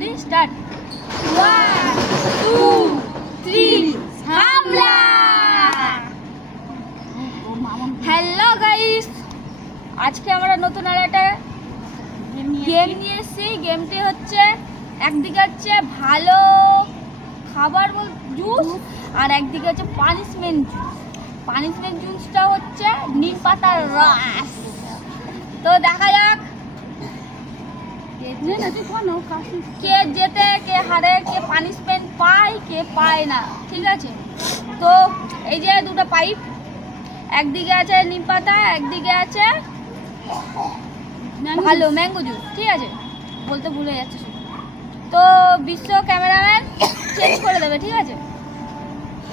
Ready start 1 2 3 হামলা। Hello guys, আজকে আমরা নতুন আর একটা গেম নিয়ে এসেছি। গেমটি হচ্ছে একদিকে হচ্ছে ভালো খাবার জুস আর একদিকে হচ্ছে পানিশমেন্ট জুস। পানিশমেন্ট জুসটা হচ্ছে নিম পাতার রস। তো দেখা যাক কে জেতে কে হারে, কে পানিশমেন্ট পায় কে পায় না। ঠিক আছে, তো এই যে দুটো পাইপ, একদিকে আছে নিম পাতা, একদিকে আছে ভালো ম্যাঙ্গো জুস। ঠিক আছে, বলতে ভুলে যাচ্ছে। তো বিশ্ব ক্যামেরাম্যান চেঞ্জ করে দেবে। ঠিক আছে,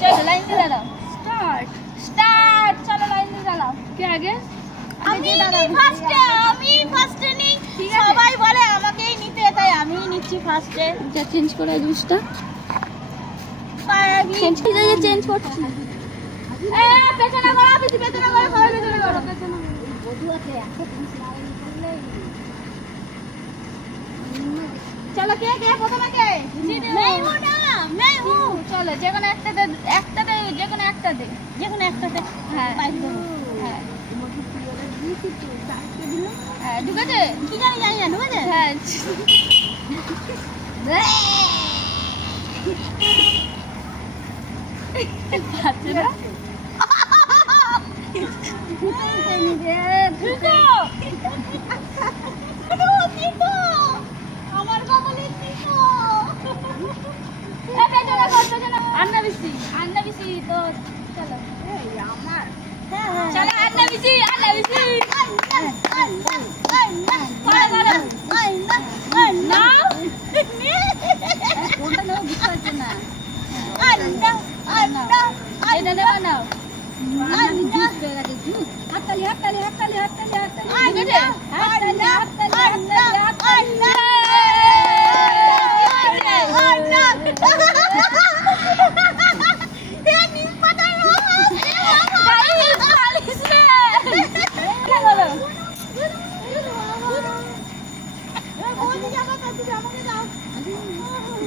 চলো লাইন দিয়ে দাঁড়াও। স্টার্ট স্টার্ট, চলো লাইন দিয়ে দাঁড়াও। কে আগে? আমি ফার্স্টে নিই। সবাই বলে আমাকেই নিতে, তাই আমিই নিচ্ছি ফার্স্টে। এটা চেঞ্জ করে জুসটা চেঞ্জ করছি। পেছনে করো, পেছনে করো, সবাই পেছনে করো। চলো কে কে প্রথমে কে? मैं हूं ना, मैं हूं। চলো যেকোনো একটাতে যেকোনো একটাতে হ্যাঁ হ্যাঁ ঢুকেছে কি জানি না, ঢুকেছে? হ্যাঁ আমার কপালে তিতো। আন্না বিসি তো চলো চলো আন্না বিসি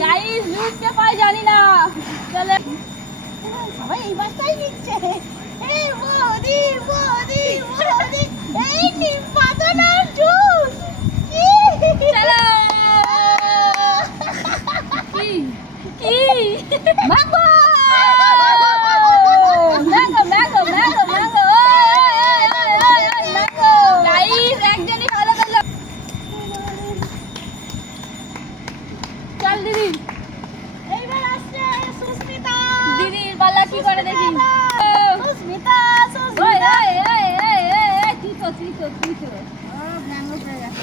গাইস লুটকে পাই জানি না। চলে সবাই এই মাছটাই নিচ্ছে। এই বৌদি বৌদি বৌদি, এই নিম পাতার জুস। চলো কি কি mango mango mango mango mango mango. Guys একজনই ভালো করলো। চল দিদি, এইবার আসছে সুস্মিতা। দিদির পাল্লা কি করে দেখি। সুস্মিতা ওই সুস্মিতা। ওই ওই ওই ওই তুই তো ম্যাঙ্গো পেয়ে গেছে।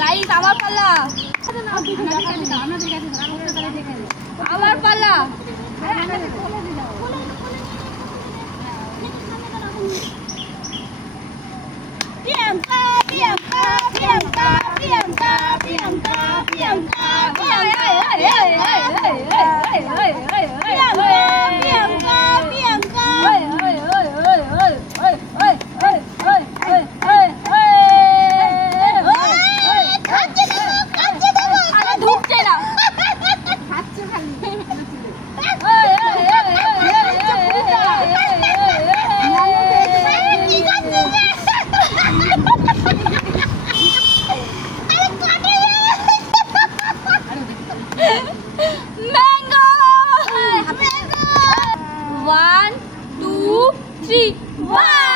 গাইস আমার পাল্লা, আমার পাল্লা। Bianca, Bianca, Bianca, Bianca, Bianca, Bianca, Mango! 1 2 3 1